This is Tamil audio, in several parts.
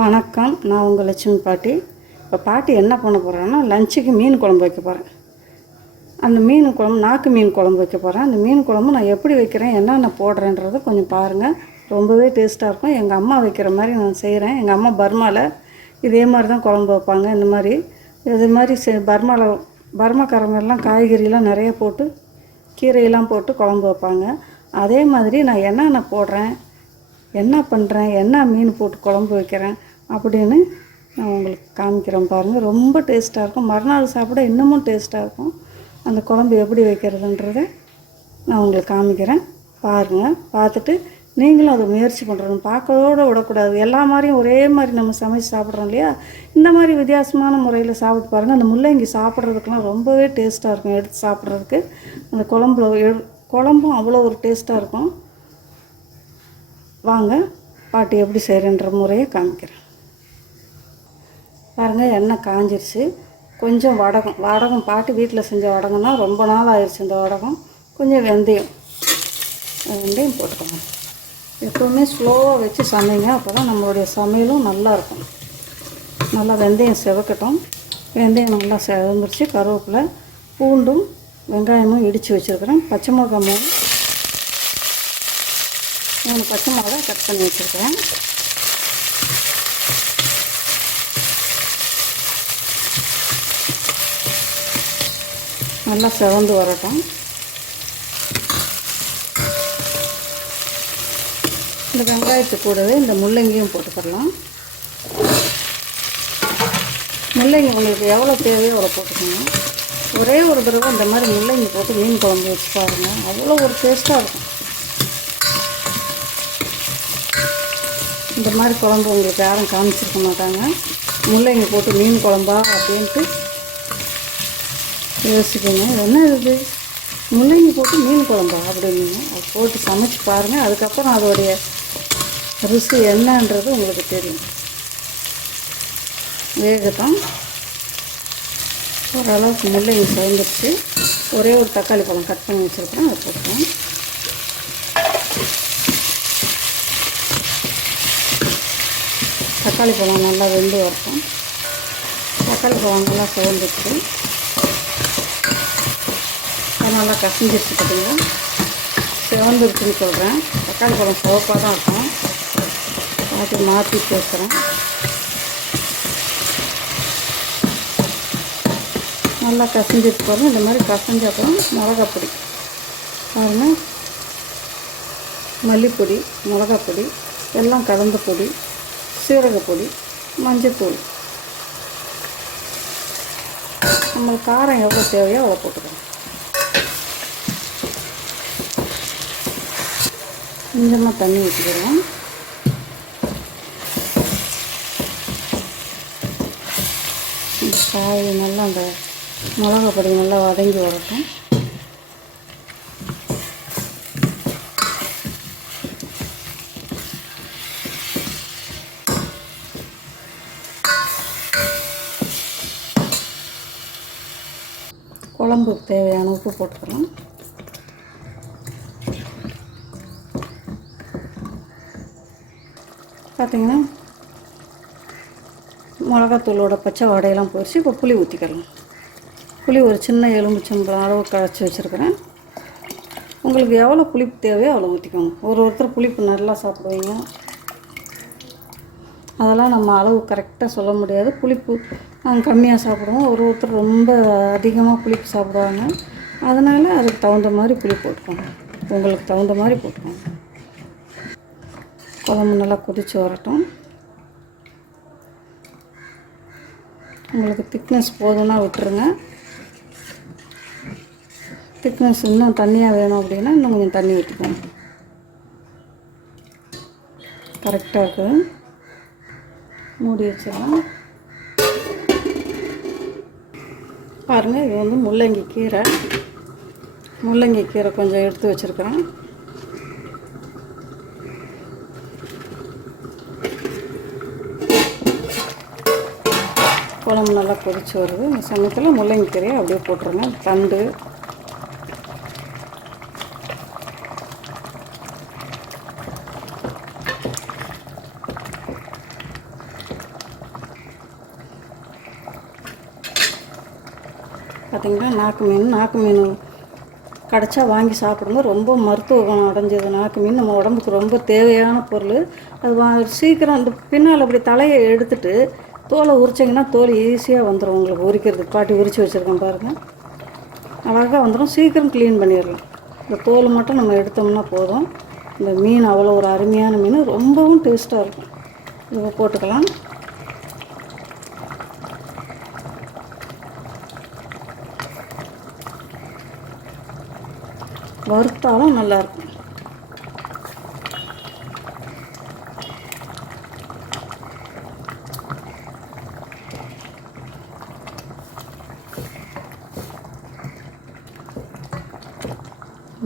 வணக்கம் நான் உங்கள் லட்சுமி பாட்டி. இப்போ பாட்டி என்ன பண்ண போகிறேன்னா லஞ்சுக்கு மீன் குழம்பு வைக்க போகிறேன் அந்த மீன் குழம்பு நாக்கு மீன் குழம்பு வைக்க போகிறேன் அந்த மீன் குழம்பு நான் எப்படி வைக்கிறேன் என்னென்ன போடுறேன்றதை கொஞ்சம் பாருங்கள் ரொம்பவே டேஸ்ட்டாக இருக்கும். எங்கள் அம்மா வைக்கிற மாதிரி நான் செய்கிறேன் எங்கள் அம்மா பர்மாவில் இதே மாதிரி தான் குழம்பு வைப்பாங்க. இந்த மாதிரி இது மாதிரி செ பர்மாவில் பர்மாக்காரங்கெல்லாம் காய்கறிலாம் நிறைய போட்டு கீரையெல்லாம் போட்டு குழம்பு வைப்பாங்க. அதே மாதிரி நான் என்னென்ன போடுறேன் என்ன பண்ணுறேன் என்ன மீன் போட்டு குழம்பு வைக்கிறேன்? அப்படின்னு நான் உங்களுக்கு காமிக்கிறேன் பாருங்கள் ரொம்ப டேஸ்ட்டாக இருக்கும். மறுநாள் சாப்பிட இன்னமும் டேஸ்ட்டாக இருக்கும். அந்த குழம்பு எப்படி வைக்கிறதுன்றத நான் உங்களுக்கு காமிக்கிறேன். பாருங்கள் பார்த்துட்டு நீங்களும் அதை முயற்சி பண்ணுறணும் பார்க்கறதோடு விடக்கூடாது. எல்லா மாதிரியும் ஒரே மாதிரி நம்ம சமைச்சு சாப்பிட்றோம் இல்லையா? இந்த மாதிரி வித்தியாசமான முறையில் சாப்பிட்டு பாருங்கள் அந்த முள்ளங்கி சாப்பிட்றதுக்கெலாம் ரொம்பவே டேஸ்ட்டாக இருக்கும். எடுத்து சாப்பிட்றதுக்கு. அந்த குழம்புல குழம்பும் அவ்வளோ ஒரு டேஸ்ட்டாக இருக்கும். வாங்க பாட்டி எப்படி செய்கிறேன்ற முறையை காமிக்கிறேன். பாருங்கள் எண்ணெய் காஞ்சிருச்சு. கொஞ்சம் வடகம் வடகம் பாட்டு வீட்டில் செஞ்ச வடகம்னா ரொம்ப நாள் ஆயிடுச்சு இந்த வடகம். கொஞ்சம் வெந்தயம் வெந்தயம் போட்டுக்கோங்க. எப்போவுமே ஸ்லோவாக வச்சு சமைங்க அப்போ தான் நம்மளுடைய சமையலும் நல்லா இருக்கும். நல்லா வெந்தயம் செவக்கட்டும். வெந்தயம் நல்லா செவந்துருச்சு. கருவேப்பிலை பூண்டும் வெங்காயமும் இடித்து வச்சுருக்கிறேன். பச்சை மிளகா மூணு மூணு பச்சை மிளகா கட் பண்ணி வச்சுருக்கேன். நல்லா செவந்து வரட்டும். இந்த வெங்காயத்து கூடவே இந்த முள்ளங்கியும் போட்டுக்கலாம் முள்ளங்கி உங்களுக்கு எவ்வளோ தேவையோ அவ்வளோ போட்டுக்கோங்க. ஒரே ஒரு தடவை இந்த மாதிரி முள்ளங்கி போட்டு மீன் குழம்பு வச்சு பாருங்கள் அவ்வளோ ஒரு டேஸ்ட்டாக இருக்கும். இந்த மாதிரி குழம்பு உங்களுக்கு யாரும் காமிச்சிருக்க மாட்டாங்க. முள்ளங்கி போட்டு மீன் குழம்பா அப்படின்ட்டு யோசிப்பீங்க இது என்ன இது? முள்ளங்கி போட்டு மீன் குழம்பா அப்படின்னு அது போட்டு சமைச்சு பாருங்கள் அதுக்கப்புறம் அதோடைய ருசி என்னன்றது உங்களுக்கு தெரியும். வேகத்தான் ஓரளவுக்கு முள்ளங்கி சேர்ந்துருச்சு ஒரே ஒரு தக்காளி பழம் கட் பண்ணி வச்சுருக்கிறேன். அதை போட்டுருவோம் தக்காளி பழம் நல்லா வெந்து வரட்டும். தக்காளி பழம் நல்லா சிவந்துருச்சு நல்லா கசிஞ்சிருச்சு பார்த்தீங்களா சிவந்துருச்சுன்னு சொல்கிறேன் தக்காளி பழம் சிவப்பாக தான் இருக்கும். மாற்றி மாற்றி பேசுகிறேன் நல்லா கசிஞ்சிட்டு போகிறோம் இந்த மாதிரி கசஞ்ச அப்புறம் மிளகாப்பொடி. பாருங்கள் மல்லிப்பொடி மிளகாப்பொடி எல்லாம் கலந்த பொடி. சீரகப்பொடி மஞ்சத்தூள். நம்மளுக்கு காரம் எவ்வளோ தேவையோ அவ்வளோ போட்டுக்கலாம் கொஞ்சமாக தண்ணி ஊற்றிக்கிறோம் காய் நல்லா அந்த மிளகா பொடி நல்லா வதங்கி வரட்டும். குழம்புக்கு தேவையான உப்பு போட்டுக்கிறோம். பார்த்தீங்கன்னா மிளகாத்தூளோட பச்சை வடையெல்லாம் போயிடுச்சு இப்போ புளி ஊற்றிக்கலாம் புளி ஒரு சின்ன எலுமிச்சம்பழம் அளவு கரைச்சி வச்சுருக்கிறேன். உங்களுக்கு எவ்வளோ புளிப்பு தேவையோ அவ்வளோ ஊற்றிக்கோங்க ஒரு ஒருத்தர் புளிப்பு நல்லா சாப்பிடுவீங்க. அதெல்லாம் நம்ம அளவு கரெக்டாக சொல்ல முடியாது. புளிப்பு நாங்கள் கம்மியாக சாப்பிடுவோம். ஒரு ஒருத்தர் ரொம்ப அதிகமாக புளிப்பு சாப்பிடுவாங்க. அதனால் அதுக்கு தகுந்த மாதிரி புளி போட்டுக்கோங்க. உங்களுக்கு தகுந்த மாதிரி போட்டுக்கோங்க. குழம்பு நல்லா கொதித்து வரட்டும். உங்களுக்கு திக்னஸ் போதும்னா விட்டுருங்க. திக்னஸ் இன்னும் தண்ணியாக வேணும் அப்படின்னா இன்னும் கொஞ்சம் தண்ணி ஊற்றிக்கோங்க கரெக்டாக இருக்குது மூடி வச்சிடலாம். பாருங்கள் இது வந்து முள்ளங்கி கீரை. முள்ளங்கி கீரை கொஞ்சம் எடுத்து வச்சுருக்கிறேன். குழம்பு நல்லா கொதிச்சு வருது. இந்த சமயத்தில் முள்ளங்கி கீரையை அப்படியே போட்டுருங்க. தண்டு பார்த்திங்கன்னா நாக்கு மீன் நாக்கு மீன் கிடச்சா வாங்கி சாப்பிடுங்க ரொம்ப மருத்துவ குணம் அடைஞ்சது நாக்கு மீன். நம்ம உடம்புக்கு ரொம்ப தேவையான பொருள். அது வா சீக்கிரம் அந்த பின்னால் அப்படி தலையை எடுத்துட்டு தோலை உரிச்சிங்கன்னா தோல் ஈஸியாக வந்துடும் உங்களுக்கு. உரிக்கிறதுக்கு பாட்டி உரித்து வச்சுருக்கேன் பாருங்கள் அழகாக வந்துடும் சீக்கிரம் க்ளீன் பண்ணிடலாம். இந்த தோல் மட்டும் நம்ம எடுத்தோம்னா போதும். இந்த மீன் அவ்வளோ ஒரு அருமையான மீன். ரொம்பவும் டேஸ்ட்டாக இருக்கும். இதை போட்டுக்கலாம். வறுத்தாலும் நல்லாயிருக்கும்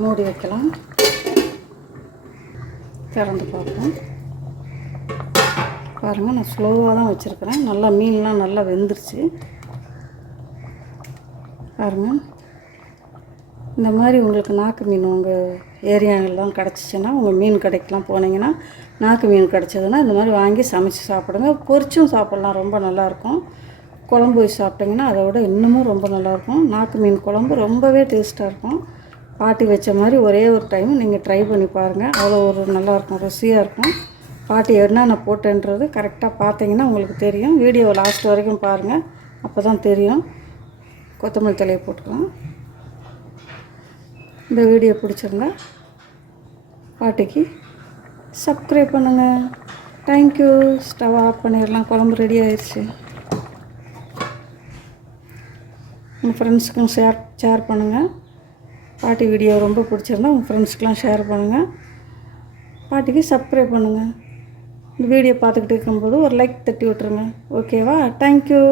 மூடி வைக்கலாம். திறந்து பார்ப்போம். பாருங்கள் நான் ஸ்லோவாக தான் வச்சுருக்கிறேன். நல்லா மீன்லாம் நல்லா வெந்துருச்சு. பாருங்கள் இந்த மாதிரி உங்களுக்கு நாக்கு மீன் உங்கள் ஏரியாங்கெல்லாம் கிடச்சிச்சின்னா உங்கள் மீன் கடைக்கெலாம் போனீங்கன்னா நாக்கு மீன் கிடச்சதுன்னா இந்த மாதிரி வாங்கி சமைச்சு சாப்பிடுங்க. பொரிச்சும் சாப்பிட்லாம் ரொம்ப நல்லாயிருக்கும். குழம்பு வச்சு சாப்பிட்டிங்கன்னா அதை விட இன்னமும் ரொம்ப நல்லாயிருக்கும். நாக்கு மீன் குழம்பு ரொம்பவே டேஸ்ட்டாக இருக்கும். பாட்டி வச்ச மாதிரி ஒரே ஒரு டைம் நீங்கள் ட்ரை பண்ணி பாருங்கள் அவ்வளோ ஒரு நல்லாயிருக்கும் ருசியாக இருக்கும். பாட்டி என்னென்ன போட்டேன்றது கரெக்டாக பார்த்தீங்கன்னா உங்களுக்கு தெரியும். வீடியோ லாஸ்ட் வரைக்கும் பாருங்கள் அப்போ தான் தெரியும். கொத்தமல்லி தலையை போட்டுக்கலாம். இந்த வீடியோ பிடிச்சிருந்தா பாட்டிக்கு சப்ஸ்கிரைப் பண்ணுங்கள் தேங்க்யூ ஸ்டவ் ஆஃப் பண்ணிடலாம். குழம்பு ரெடி ஆயிடுச்சு உங்கள் ஃப்ரெண்ட்ஸுக்கும் ஷேர் ஷேர் பண்ணுங்கள் பாட்டி வீடியோ ரொம்ப பிடிச்சிருந்தா உங்கள் ஃப்ரெண்ட்ஸ்க்கெலாம் ஷேர் பண்ணுங்கள் பாட்டிக்கு சப்ஸ்கிரைப் பண்ணுங்கள் இந்த வீடியோ பார்த்துக்கிட்டு இருக்கும்போது ஒரு லைக் தட்டி விட்ருங்க ஓகேவா தேங்க்யூ